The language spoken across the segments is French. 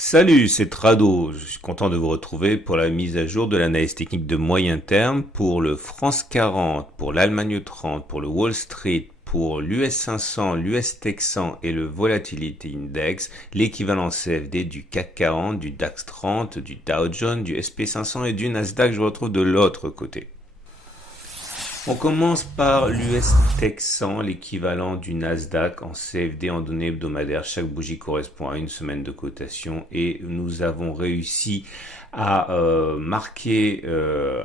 Salut, c'est Trado. Je suis content de vous retrouver pour la mise à jour de l'analyse technique de moyen terme pour le France 40, pour l'Allemagne 30, pour le Wall Street, pour l'US 500, l'US Texan et le Volatility Index, l'équivalent CFD du CAC 40, du DAX 30, du Dow Jones, du SP 500 et du Nasdaq. Je vous retrouve de l'autre côté. On commence par l'US Texan, l'équivalent du Nasdaq en CFD en données hebdomadaires. Chaque bougie correspond à une semaine de cotation et nous avons réussi à marquer,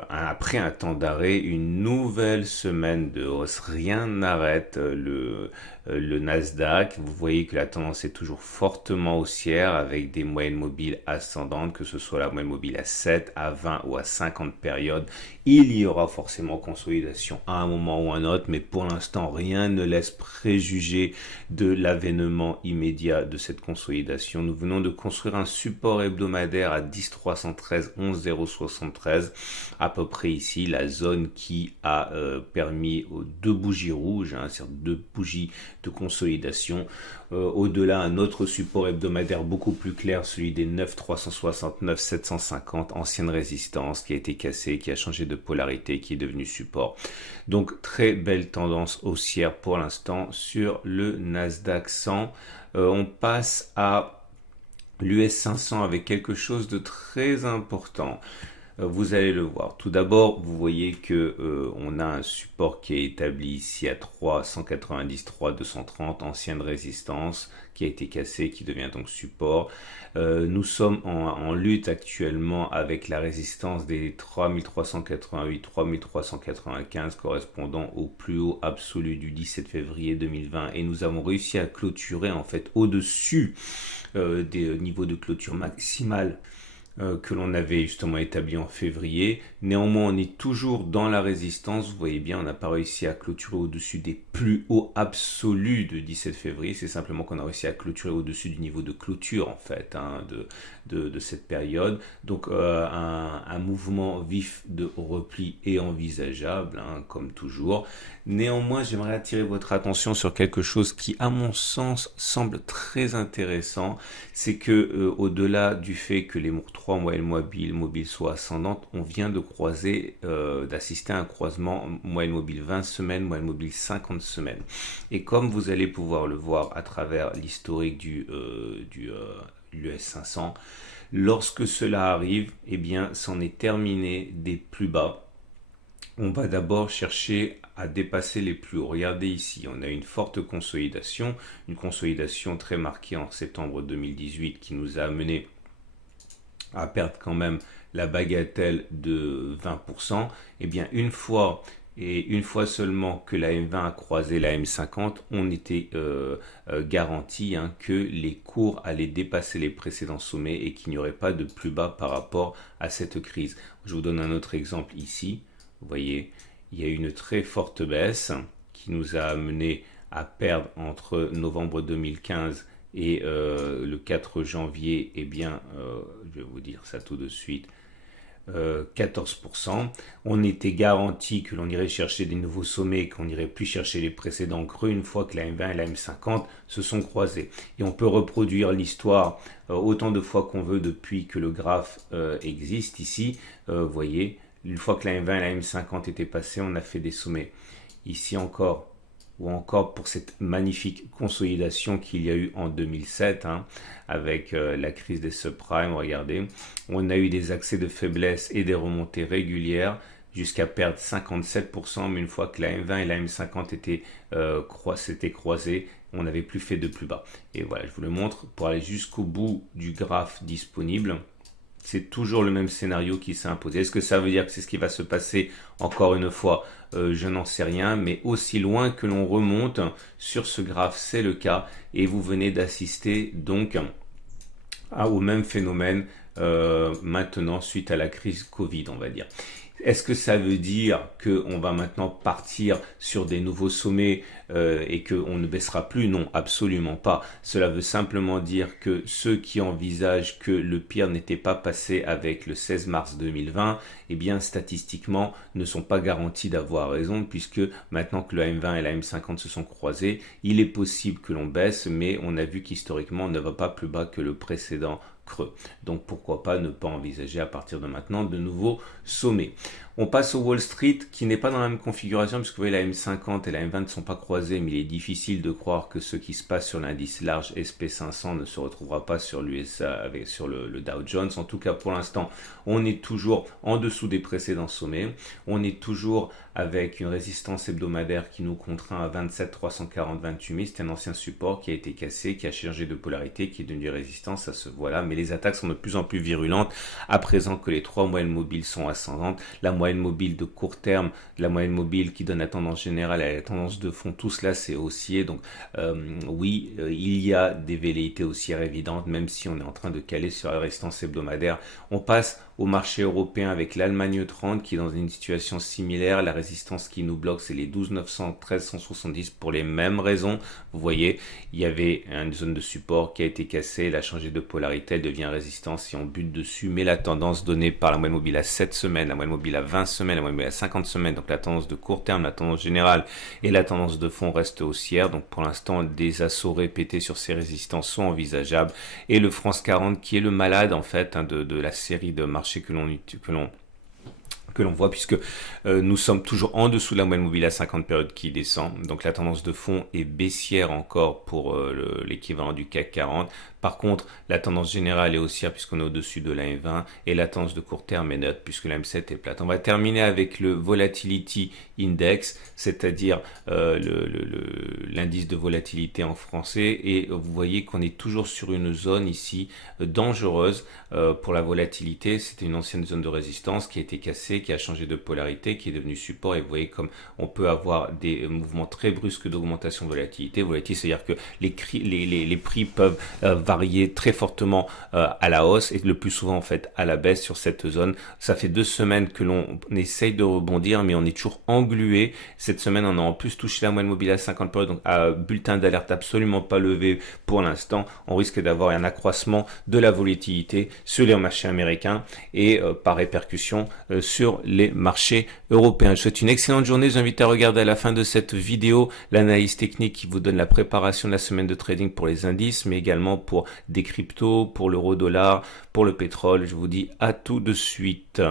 après un temps d'arrêt, une nouvelle semaine de hausse. Rien n'arrête le Nasdaq. Vous voyez que la tendance est toujours fortement haussière avec des moyennes mobiles ascendantes, que ce soit la moyenne mobile à 7, à 20 ou à 50 périodes. Il y aura forcément consolidation à un moment ou un autre, mais pour l'instant, rien ne laisse préjuger de l'avènement immédiat de cette consolidation. Nous venons de construire un support hebdomadaire à 10,313, 11,073, à peu près ici, la zone qui a permis aux deux bougies rouges, c'est-à-dire deux bougies de consolidation. Au-delà, un autre support hebdomadaire beaucoup plus clair, celui des 9,369, 750, ancienne résistance qui a été cassée, qui a changé de polarité, qui est devenu support. Donc très belle tendance haussière pour l'instant sur le Nasdaq 100. On passe à l'US 500 avec quelque chose de très important. Vous allez le voir. Tout d'abord, vous voyez que on a un support qui est établi ici à 390, 230, ancienne résistance qui a été cassée, qui devient donc support. Nous sommes en lutte actuellement avec la résistance des 3388, 3395 correspondant au plus haut absolu du 17 février 2020 et nous avons réussi à clôturer en fait au-dessus des niveaux de clôture maximale que l'on avait justement établi en février. Néanmoins, on est toujours dans la résistance. Vous voyez bien, on n'a pas réussi à clôturer au-dessus des plus hauts absolus de 17 février. C'est simplement qu'on a réussi à clôturer au-dessus du niveau de clôture, en fait, de cette période. Donc, un mouvement vif de repli est envisageable, comme toujours. Néanmoins, j'aimerais attirer votre attention sur quelque chose qui, à mon sens, semble très intéressant. C'est que, au-delà du fait que les 3 moyennes mobiles soient ascendantes, on vient de d'assister à un croisement moyenne mobile 20 semaines, moyenne mobile 50 semaines. Et comme vous allez pouvoir le voir à travers l'historique du l'US 500, lorsque cela arrive, eh bien, c'en est terminé des plus bas. On va d'abord chercher à dépasser les plus hauts. Regardez ici, on a une forte consolidation, une consolidation très marquée en septembre 2018 qui nous a amené à perdre quand même la bagatelle de 20%. Eh bien, une fois seulement que la M20 a croisé la M50, on était garanti que les cours allaient dépasser les précédents sommets et qu'il n'y aurait pas de plus bas par rapport à cette crise. Je vous donne un autre exemple ici. Vous voyez, il y a une très forte baisse qui nous a amené à perdre entre novembre 2015 et le 4 janvier, eh bien, je vais vous dire ça tout de suite, 14%. On était garanti que l'on irait chercher des nouveaux sommets, qu'on n'irait plus chercher les précédents creux une fois que la M20 et la M50 se sont croisés. Et on peut reproduire l'histoire autant de fois qu'on veut depuis que le graphe existe ici. Vous voyez, une fois que la M20 et la M50 étaient passées, on a fait des sommets. Ici encore, ou encore pour cette magnifique consolidation qu'il y a eu en 2007 avec la crise des subprimes. Regardez, on a eu des accès de faiblesse et des remontées régulières jusqu'à perdre 57%, mais une fois que la M20 et la M50 s'étaient croisées, on n'avait plus fait de plus bas. Et voilà, je vous le montre pour aller jusqu'au bout du graphe disponible. C'est toujours le même scénario qui s'est imposé. Est-ce que ça veut dire que c'est ce qui va se passer encore une fois? Je n'en sais rien, mais aussi loin que l'on remonte sur ce graphe, c'est le cas. Et vous venez d'assister donc au même phénomène maintenant suite à la crise Covid, on va dire. Est-ce que ça veut dire qu'on va maintenant partir sur des nouveaux sommets et qu'on ne baissera plus. Non, absolument pas. Cela veut simplement dire que ceux qui envisagent que le pire n'était pas passé avec le 16 mars 2020, eh bien statistiquement ne sont pas garantis d'avoir raison, puisque maintenant que le M20 et la M50 se sont croisés, il est possible que l'on baisse, mais on a vu qu'historiquement on ne va pas plus bas que le précédent creux. Donc pourquoi pas ne pas envisager à partir de maintenant de nouveaux sommets. On passe au Wall Street qui n'est pas dans la même configuration puisque vous voyez la M50 et la M20 ne sont pas croisées, mais il est difficile de croire que ce qui se passe sur l'indice large SP500 ne se retrouvera pas sur l'USA sur le Dow Jones. En tout cas pour l'instant on est toujours en dessous des précédents sommets. On est toujours avec une résistance hebdomadaire qui nous contraint à 27 340 28 000. C'est un ancien support qui a été cassé, qui a changé de polarité, qui est devenu résistance, ça se voit là. Mais les attaques sont de plus en plus virulentes à présent que les trois moyennes mobiles sont ascendantes. La moyenne mobile de court terme, la moyenne mobile qui donne la tendance générale et la tendance de fond, tout cela c'est haussier. Donc oui, il y a des velléités haussières évidentes, même si on est en train de caler sur la résistance hebdomadaire. On passe au marché européen avec l'Allemagne 30 qui est dans une situation similaire. La résistance qui nous bloque, c'est les 12 900, 13 170 pour les mêmes raisons. Vous voyez, il y avait une zone de support qui a été cassée, elle a changé de polarité, elle devient résistance et on bute dessus. Mais la tendance donnée par la moyenne mobile à 7 semaines, la moyenne mobile à 20 semaines, la moyenne mobile à 50 semaines, donc la tendance de court terme, la tendance générale et la tendance de fond restent haussières. Donc pour l'instant, des assauts répétés sur ces résistances sont envisageables. Et le France 40 qui est le malade en fait de la série de marchés que l'on voit puisque nous sommes toujours en dessous de la moyenne mobile à 50 périodes qui descend. Donc la tendance de fond est baissière encore pour l'équivalent du CAC 40. Par contre, la tendance générale est haussière puisqu'on est au-dessus de la M20 et la tendance de court terme est neutre puisque la M7 est plate. On va terminer avec le Volatility Index, c'est-à-dire l'indice de volatilité en français. Et vous voyez qu'on est toujours sur une zone ici dangereuse pour la volatilité. C'était une ancienne zone de résistance qui a été cassée, qui a changé de polarité, qui est devenue support. Et vous voyez comme on peut avoir des mouvements très brusques d'augmentation de volatilité. Volatilité, c'est-à-dire que les prix peuvent varier très fortement à la hausse et le plus souvent en fait à la baisse sur cette zone. Ça fait 2 semaines que l'on essaye de rebondir, mais on est toujours englué. Cette semaine, on a en plus touché la moyenne mobile à 50 périodes, donc à bulletin d'alerte absolument pas levé pour l'instant. On risque d'avoir un accroissement de la volatilité sur les marchés américains et par répercussion sur les marchés européens. Je vous souhaite une excellente journée. Je vous invite à regarder à la fin de cette vidéo l'analyse technique qui vous donne la préparation de la semaine de trading pour les indices, mais également pour des cryptos, pour l'euro-dollar, pour le pétrole. Je vous dis à tout de suite.